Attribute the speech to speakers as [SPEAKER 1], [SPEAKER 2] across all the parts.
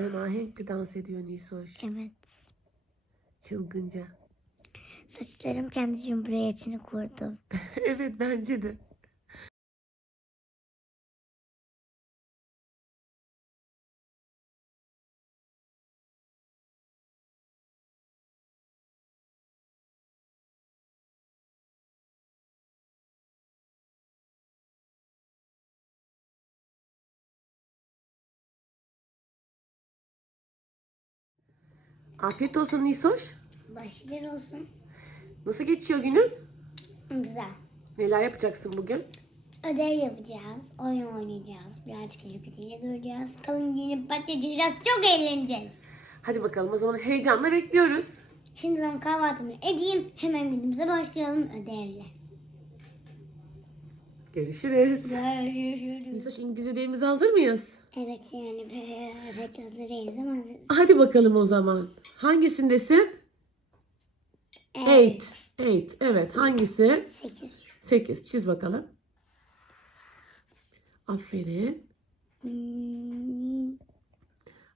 [SPEAKER 1] Resmen ahenkle dans ediyor Nisoş.
[SPEAKER 2] Evet.
[SPEAKER 1] Çılgınca.
[SPEAKER 2] Saçlarım kendi cumhuriyetini kurdu.
[SPEAKER 1] evet bence de. Afiyet olsun Nisoş.
[SPEAKER 2] Başlar olsun.
[SPEAKER 1] Nasıl geçiyor günün?
[SPEAKER 2] Güzel.
[SPEAKER 1] Neler yapacaksın bugün?
[SPEAKER 2] Ödev yapacağız. Oyun oynayacağız. Birazcık hareketiyle duracağız. Kalın giyinip başlayacağız. Çok eğleneceğiz.
[SPEAKER 1] Hadi bakalım o zaman heyecanla bekliyoruz.
[SPEAKER 2] Şimdi ben kahvaltımı edeyim. Hemen günümüze başlayalım ödevle.
[SPEAKER 1] Görüşürüz.
[SPEAKER 2] Görüşürüz.
[SPEAKER 1] İngilizce ödevimize hazır mıyız?
[SPEAKER 2] Evet yani pek hazır değiliz ama hazır.
[SPEAKER 1] Hadi bakalım o zaman. Hangisindesin? Eight. Eight. Evet. Hangisi?
[SPEAKER 2] 8.
[SPEAKER 1] Sekiz. Çiz bakalım. Aferin.
[SPEAKER 2] Hmm,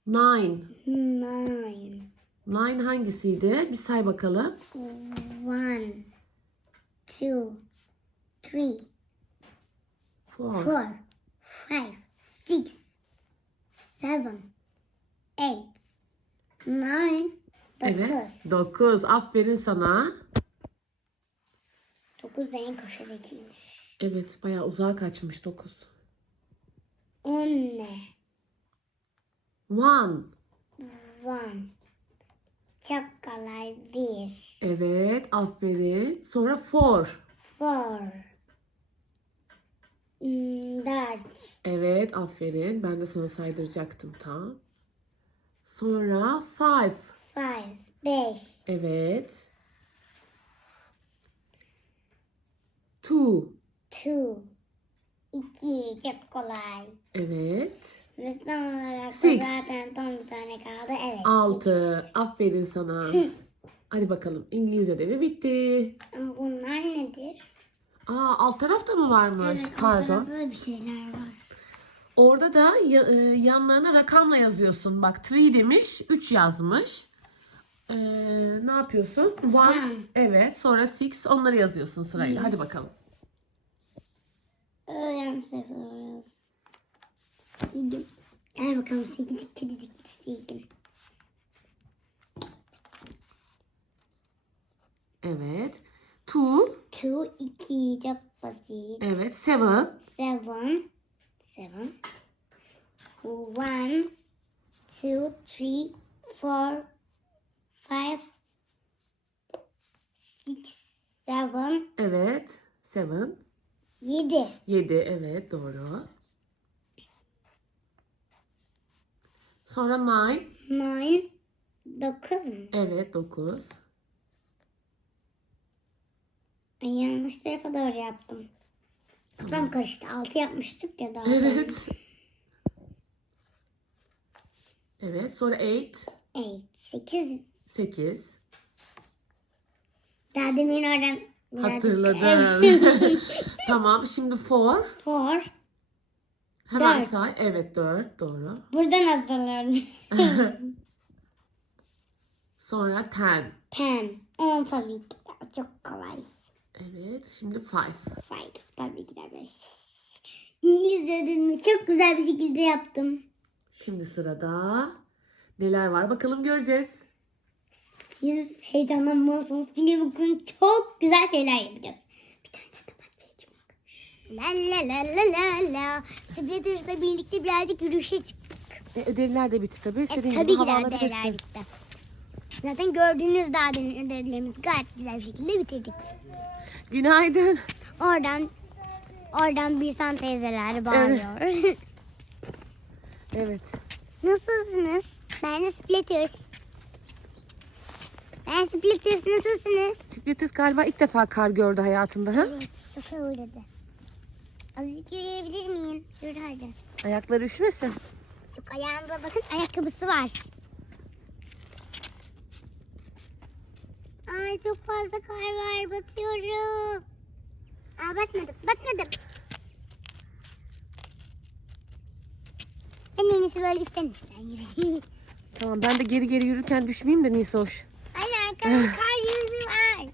[SPEAKER 1] Nine.
[SPEAKER 2] Nine.
[SPEAKER 1] Nine hangisiydi? Bir say bakalım.
[SPEAKER 2] One. Two. Three.
[SPEAKER 1] Four.
[SPEAKER 2] Four. Five. Six. Seven. Eight. Nine.
[SPEAKER 1] Evet.
[SPEAKER 2] Dokuz.
[SPEAKER 1] Dokuz. Aferin sana.
[SPEAKER 2] Dokuz da en köşedekiymiş.
[SPEAKER 1] Evet. Bayağı uzağa kaçmış dokuz.
[SPEAKER 2] On ne?
[SPEAKER 1] One.
[SPEAKER 2] One. Çok kolay. Bir.
[SPEAKER 1] Evet. Aferin. Sonra four.
[SPEAKER 2] Four. Hmm, Dört.
[SPEAKER 1] Evet. Aferin. Ben de sana saydıracaktım tam. Sonra five.
[SPEAKER 2] Five. Beş.
[SPEAKER 1] Evet. Two.
[SPEAKER 2] Two. İki. Çok kolay.
[SPEAKER 1] Evet.
[SPEAKER 2] Ve son olarak da
[SPEAKER 1] Six.
[SPEAKER 2] zaten son bir tane kaldı. Evet.
[SPEAKER 1] Altı. Aferin sana. Hadi bakalım. İngilizce ödevi bitti.
[SPEAKER 2] Ama bunlar nedir?
[SPEAKER 1] Aa alt tarafta mı varmış?
[SPEAKER 2] Evet,
[SPEAKER 1] Pardon.
[SPEAKER 2] ortada da bir şeyler var.
[SPEAKER 1] Orada da e, yanlarına rakamla yazıyorsun. Bak 3 demiş. 3 yazmış. Ee, ne yapıyorsun? One. Evet. Sonra 6. Onları yazıyorsun sırayla. Hadi bakalım.
[SPEAKER 2] Yanlış yapıyoruz. Sildim. Gel bakalım sekizik kedicik sildim.
[SPEAKER 1] Evet. Two.
[SPEAKER 2] Two, iki, çok basit.
[SPEAKER 1] Evet. Seven.
[SPEAKER 2] Seven, seven. One, two, three, four, five, six, seven,
[SPEAKER 1] Evet. Seven.
[SPEAKER 2] yedi.
[SPEAKER 1] 7. Evet. Doğru. Sonra nine.
[SPEAKER 2] Nine, dokuz mu?
[SPEAKER 1] Evet. 9.
[SPEAKER 2] Ay, yanlış tarafa doğru yaptım. Kafam karıştı. Altı yapmıştık ya daha.
[SPEAKER 1] Evet. Evet. Sonra eight.
[SPEAKER 2] Eight, sekiz.
[SPEAKER 1] 8.
[SPEAKER 2] Daha demin oradan birazcık-
[SPEAKER 1] Hatırladım. tamam. Şimdi four.
[SPEAKER 2] Four.
[SPEAKER 1] Hemen
[SPEAKER 2] Dört.
[SPEAKER 1] say. Evet 4. Doğru.
[SPEAKER 2] Buradan hatırlıyorum.
[SPEAKER 1] Sonra ten.
[SPEAKER 2] Ten. On tabii ki de. Çok kolay.
[SPEAKER 1] Evet. Şimdi five.
[SPEAKER 2] Five. Tabii ki de beş. İngilizce çok güzel bir şekilde yaptım.
[SPEAKER 1] Şimdi sırada neler var bakalım göreceğiz.
[SPEAKER 2] Siz heyecanlanmalısınız çünkü bugün çok güzel şeyler yapacağız. Bir tanesi de bahçeye çıkmak. La la la la la la. Splitters'la birlikte birazcık yürüyüşe çıktık.
[SPEAKER 1] E, ödevler de bitti tabii.
[SPEAKER 2] E,
[SPEAKER 1] İstediğin
[SPEAKER 2] tabii
[SPEAKER 1] gibi
[SPEAKER 2] ki de
[SPEAKER 1] hava
[SPEAKER 2] ödevler
[SPEAKER 1] alabilirsin.
[SPEAKER 2] bitti. Zaten gördüğünüz daha demin ödevlerimizi gayet güzel bir şekilde bitirdik.
[SPEAKER 1] Günaydın.
[SPEAKER 2] Oradan oradan bir san teyzeler bağırıyor.
[SPEAKER 1] Evet.
[SPEAKER 2] Nasılsınız? Ben Splitters. Ben Splitters nasılsınız?
[SPEAKER 1] Splitters galiba ilk defa kar gördü hayatında. Ha?
[SPEAKER 2] Evet şoka uğradı. Azıcık yürüyebilir miyim? Yürü hadi.
[SPEAKER 1] Ayakları üşümesin.
[SPEAKER 2] Çok ayağımda bakın ayakkabısı var. Ay çok fazla kar var batıyorum. Aa batmadım batmadım. En iyisi böyle üstten üstten yürüyor.
[SPEAKER 1] Tamam ben de geri geri yürürken düşmeyeyim de Nisoş.
[SPEAKER 2] Anne arkamda kar yüzü var.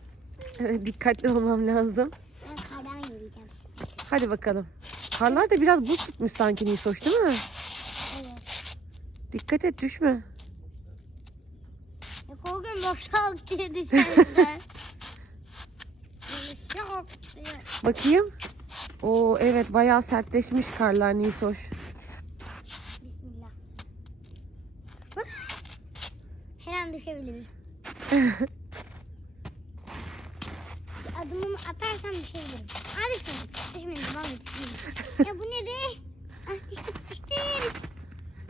[SPEAKER 1] Evet, dikkatli olmam lazım.
[SPEAKER 2] Ben kardan yürüyeceğim şimdi.
[SPEAKER 1] Hadi bakalım. Karlar da biraz buz tutmuş sanki Nisoş değil mi?
[SPEAKER 2] Evet.
[SPEAKER 1] Dikkat et düşme.
[SPEAKER 2] Boşalt diye diye.
[SPEAKER 1] Bakayım. Oo evet bayağı sertleşmiş karlar Nisoş.
[SPEAKER 2] Bismillah. Her an düşebilirim. Adımımı atarsam düşebilirim. Aa düşmedim. Düşmedim. Vallahi düşmedim. ya bu ne be? Ah düştüm düştüm.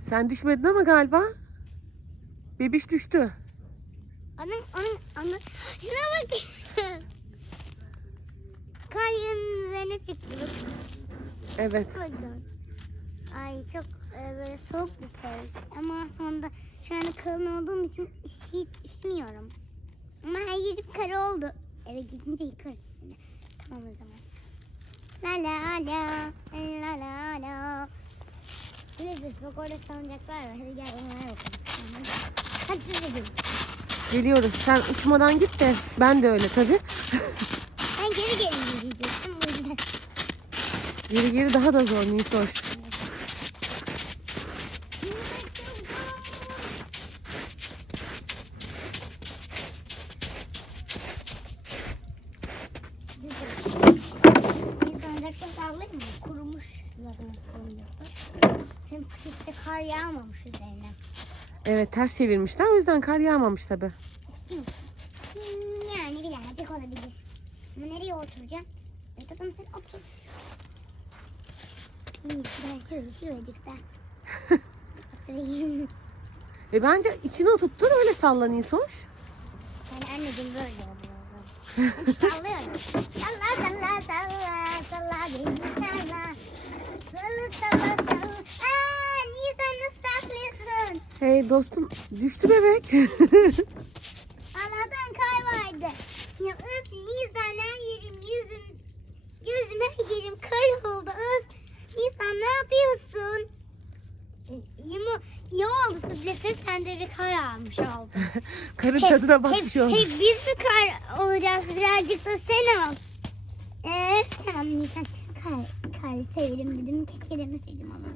[SPEAKER 1] Sen düşmedin ama galiba. Bebiş düştü.
[SPEAKER 2] Onun onun onun. Şuna bak. Kayın üzerine çıktı. Bak,
[SPEAKER 1] Evet.
[SPEAKER 2] Koydum. Ay çok e, böyle soğuk bir şey. Ama sonunda şu anda kalın olduğum için hiç üşümüyorum. Ama her yerim kar oldu. Eve gidince yıkarız seni. Tamam o zaman. La la la la la la. Splendid bak orada salıncaklar var. Hadi gel onlara bakalım. Hadi siz de gelin.
[SPEAKER 1] Geliyoruz. Sen uçmadan git de ben de öyle tabi.
[SPEAKER 2] Ben geri gelin diyecektim o yüzden.
[SPEAKER 1] Geri geri daha da zor Nisoş.
[SPEAKER 2] Salıncakta sallayayım mı? Kurumuş salıncaklar. Hem kışta kar yağmamış üzerine.
[SPEAKER 1] Evet ters çevirmişler o yüzden kar yağmamış tabi.
[SPEAKER 2] Hmm, Yani birazcık olabilir. Ama nereye oturacağım? Kadın sen otur. Hmm, ben şöyle şuracıkta. Oturayım.
[SPEAKER 1] E bence içine oturttur öyle salla Nisoş.
[SPEAKER 2] Yani anneciğim böyle oluyor Sallıyorum. Salla salla salla salla beni salla. Salla salla salla. Aa, niye sen nasıl saklıyorsun?
[SPEAKER 1] Hey dostum düştü bebek.
[SPEAKER 2] Allah'tan kar vardı. Ya öf Nisan her yerim yüzüm yüzüm her yerim kar oldu öf. Nisan ne yapıyorsun? Yama, ya oldu Sıfır sen de bir kar almış oldun.
[SPEAKER 1] Karın tadına
[SPEAKER 2] hep,
[SPEAKER 1] şu an.
[SPEAKER 2] hep biz mi kar olacağız birazcık da sen al. Ee, tamam Nisan kar, kar severim dedim keşke demeseydim ama.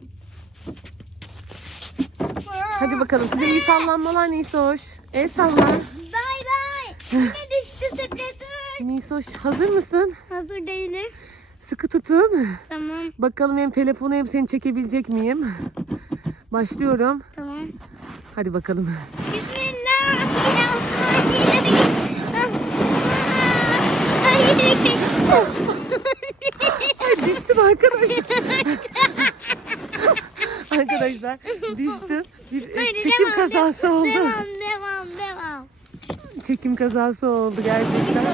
[SPEAKER 1] Hadi bakalım size iyi sallanmalar Nisoş. El salla.
[SPEAKER 2] Bay bay. Yine düştü Sıfır.
[SPEAKER 1] Nisoş hazır mısın?
[SPEAKER 2] Hazır değilim.
[SPEAKER 1] Sıkı tutun.
[SPEAKER 2] Tamam
[SPEAKER 1] Bakalım hem telefonu hem seni çekebilecek miyim? Başlıyorum.
[SPEAKER 2] tamam.
[SPEAKER 1] Hadi bakalım. Ay düştüm arkadaşlar. arkadaşlar düştüm. Bir e, çekim
[SPEAKER 2] devam,
[SPEAKER 1] kazası oldu.
[SPEAKER 2] Devam devam devam.
[SPEAKER 1] Çekim kazası oldu gerçekten.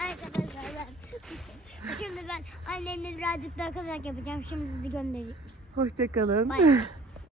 [SPEAKER 2] Arkadaşlar ben şimdi ben annemle birazcık daha kazak yapacağım. Şimdi sizi göndereyim.
[SPEAKER 1] Hoşçakalın.
[SPEAKER 2] Bay.